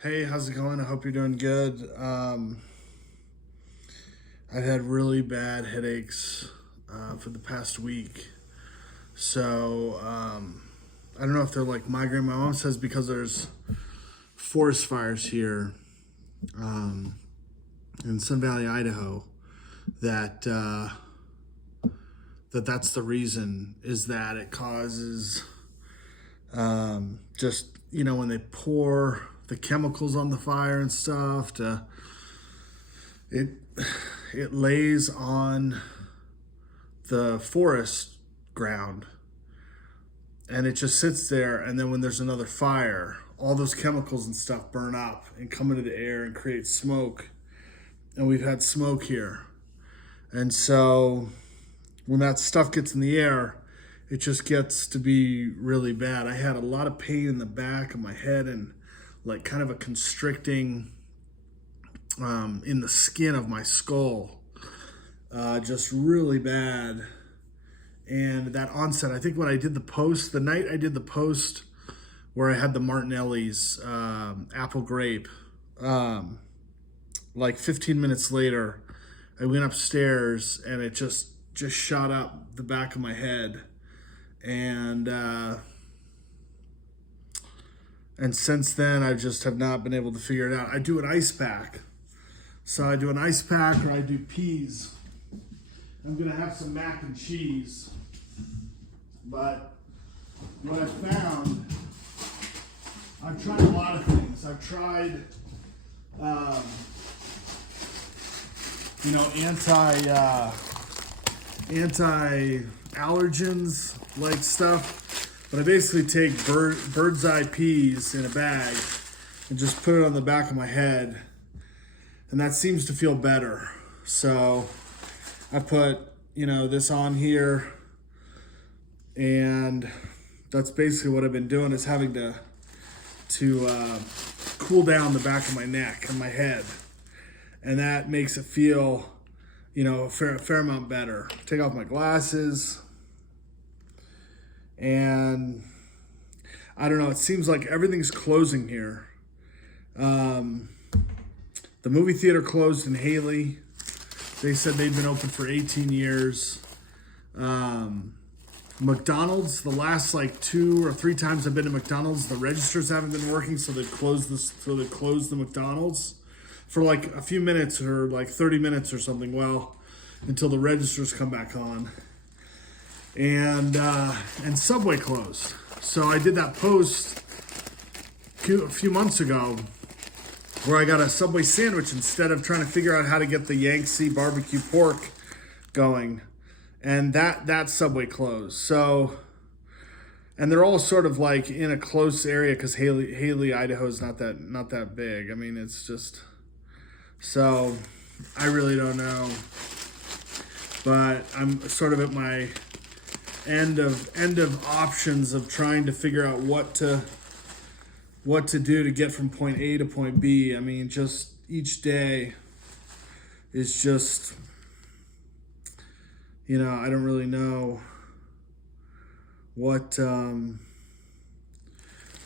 Hey, how's it going? I hope you're doing good. I've had really bad headaches for the past week. So I don't know if they're like migraine. My mom says because there's forest fires here in Sun Valley, Idaho, that that's the reason, is that it causes just, when they pour the chemicals on the fire and stuff, it it lays on the forest ground and it just sits there, and then when there's another fire, all those chemicals and stuff burn up and come into the air and create smoke. And we've had smoke here, and so when that stuff gets in the air, it just gets to be really bad. I had a lot of pain in the back of my head and like kind of a constricting in the skin of my skull, just really bad. And that onset, I think when I did the night I did the post where I had the Martinelli's apple grape, like 15 minutes later, I went upstairs and it just shot up the back of my head. And since then, I just have not been able to figure it out. I do an ice pack. So I do an ice pack, or I do peas. I'm gonna have some mac and cheese. But what I found, I've tried a lot of things. I've tried, anti-allergens like stuff, but I basically take Birdseye peas in a bag and just put it on the back of my head, and that seems to feel better. So I put this on here, and that's basically what I've been doing, is having to cool down the back of my neck and my head, and that makes it feel a fair amount better. Take off my glasses, and I don't know, it seems like everything's closing here. The movie theater closed in Haley. They said they'd been open for 18 years. McDonald's, the last like 2 or 3 times I've been to McDonald's, the registers haven't been working, so they closed the McDonald's for like a few minutes, or like 30 minutes or something, until the registers come back on. And Subway closed. So I did that post a few months ago where I got a Subway sandwich instead of trying to figure out how to get the Yangtze barbecue pork going. And that Subway closed. So, and they're all sort of like in a close area because Haley, Idaho is not that big. I mean, it's just, so I really don't know. But I'm sort of at my end of options of trying to figure out what to do to get from point A to point B. I mean, just each day is just, I don't really know what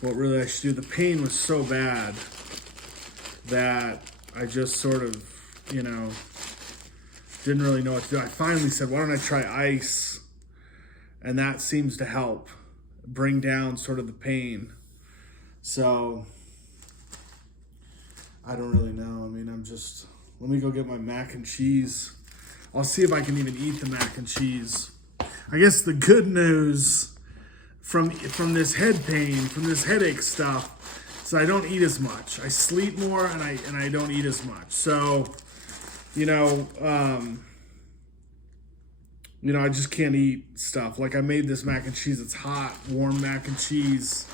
really I should do. The pain was so bad that I just sort of, didn't really know what to do. I finally said, why don't I try ice? And that seems to help bring down sort of the pain. So I don't really know. I mean, let me go get my mac and cheese. I'll see if I can even eat the mac and cheese. I guess the good news from this head pain, from this headache stuff, is I don't eat as much. I sleep more, and I don't eat as much. So, I just can't eat stuff. Like I made this mac and cheese. It's hot, warm mac and cheese,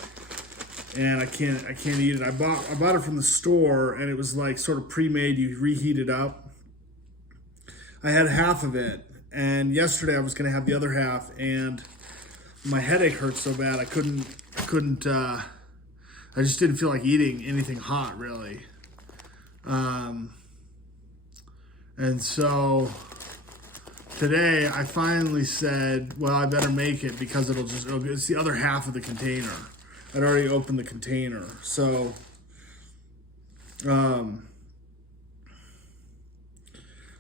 and I can't eat it. I bought it from the store, and it was like sort of pre-made. You reheat it up. I had half of it, and yesterday I was going to have the other half, and my headache hurt so bad I couldn't. I just didn't feel like eating anything hot, really. And so today I finally said, well, I better make it because it's the other half of the container. I'd already opened the container. So Um,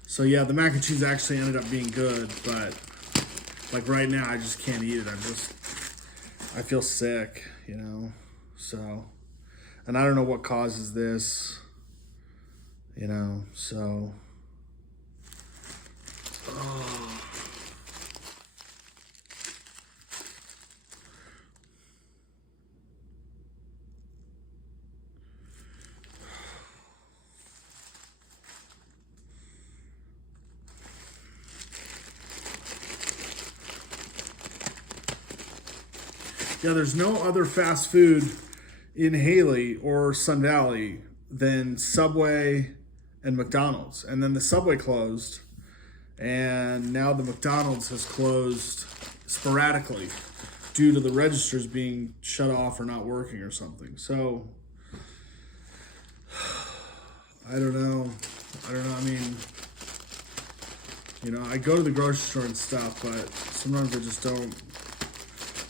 so yeah, the mac and cheese actually ended up being good, but like right now I just can't eat it. I feel sick, you know. So, and I don't know what causes this, you know. So, oh. Yeah, there's no other fast food in Haley or Sun Valley than Subway and McDonald's. And then the Subway closed, and now the McDonald's has closed sporadically due to the registers being shut off or not working or something. So I don't know. I mean, you know, I go to the grocery store and stuff, but sometimes I just don't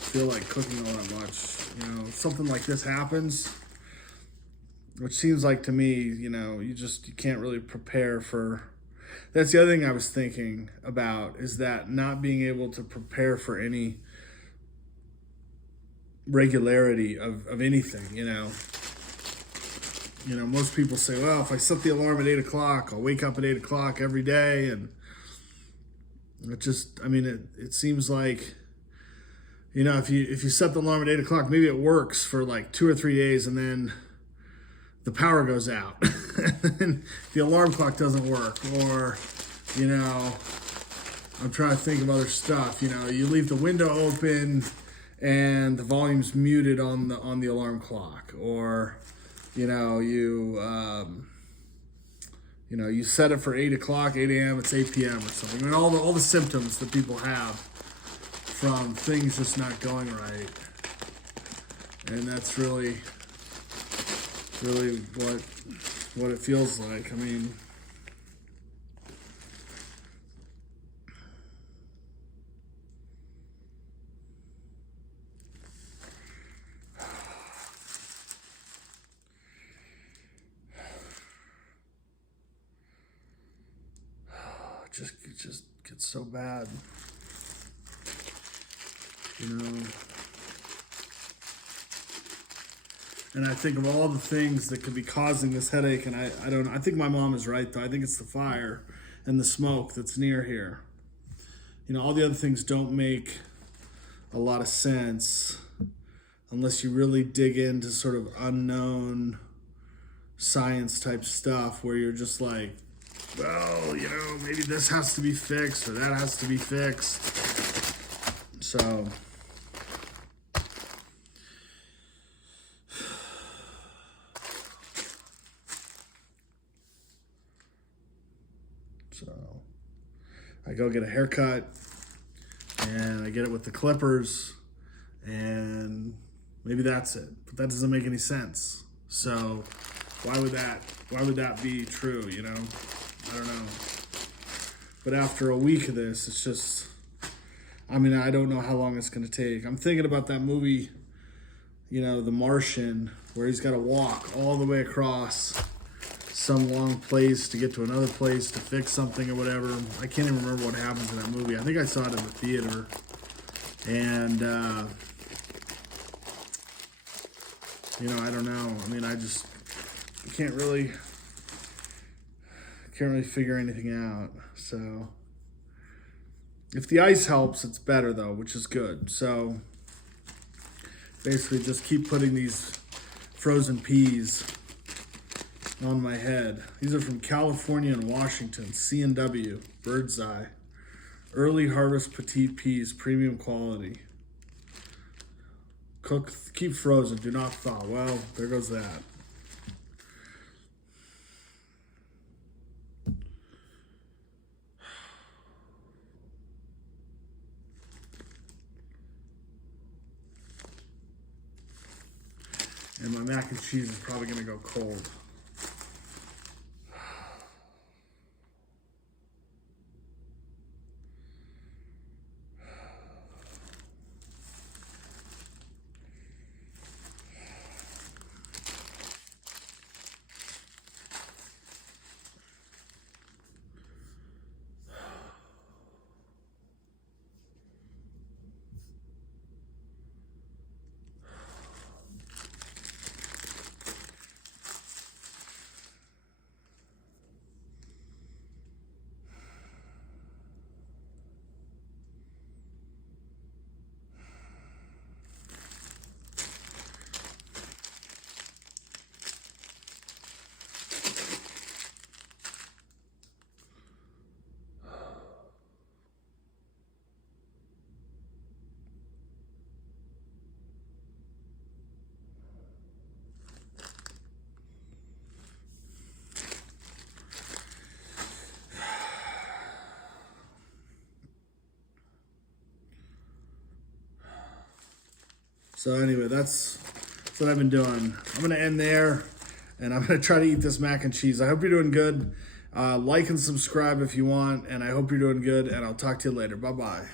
feel like cooking all that much. You know, if something like this happens, which seems like to me, you know, you can't really prepare for. That's the other thing I was thinking about, is that not being able to prepare for any regularity of anything, you know. You know, most people say, well, if I set the alarm at 8 o'clock, I'll wake up at 8 o'clock every day. And it just, I mean, it seems like, you know, if you set the alarm at 8 o'clock, maybe it works for like 2 or 3 days, and then the power goes out and the alarm clock doesn't work. Or, you know, I'm trying to think of other stuff. You know, you leave the window open and the volume's muted on the alarm clock. Or, you know, you set it for 8 o'clock, 8 a.m., it's 8 p.m. or something. I mean, all the symptoms that people have from things just not going right. And that's really what it feels like. I mean, it just gets so bad, you know. And I think of all the things that could be causing this headache, and I don't know. I think my mom is right, though. I think it's the fire and the smoke that's near here. You know, all the other things don't make a lot of sense unless you really dig into sort of unknown science type stuff, where you're just like, well, you know, maybe this has to be fixed or that has to be fixed. So I go get a haircut, and I get it with the clippers, and maybe that's it. But that doesn't make any sense. So why would that be true, you know? I don't know. But after a week of this, it's just, I mean, I don't know how long it's going to take. I'm thinking about that movie, you know, The Martian, where he's got to walk all the way across some long place to get to another place to fix something or whatever. I can't even remember what happens in that movie. I think I saw it in the theater. And, you know, I don't know. I mean, I can't really figure anything out. So if the ice helps, it's better though, which is good. So basically just keep putting these frozen peas on my head. These are from California and Washington, C&W, Birdseye. Early harvest petite peas, premium quality. Cook, keep frozen, do not thaw. Well, there goes that. And my mac and cheese is probably gonna go cold. So anyway, that's what I've been doing. I'm going to end there, and I'm going to try to eat this mac and cheese. I hope you're doing good. Like and subscribe if you want, and I hope you're doing good, and I'll talk to you later. Bye-bye.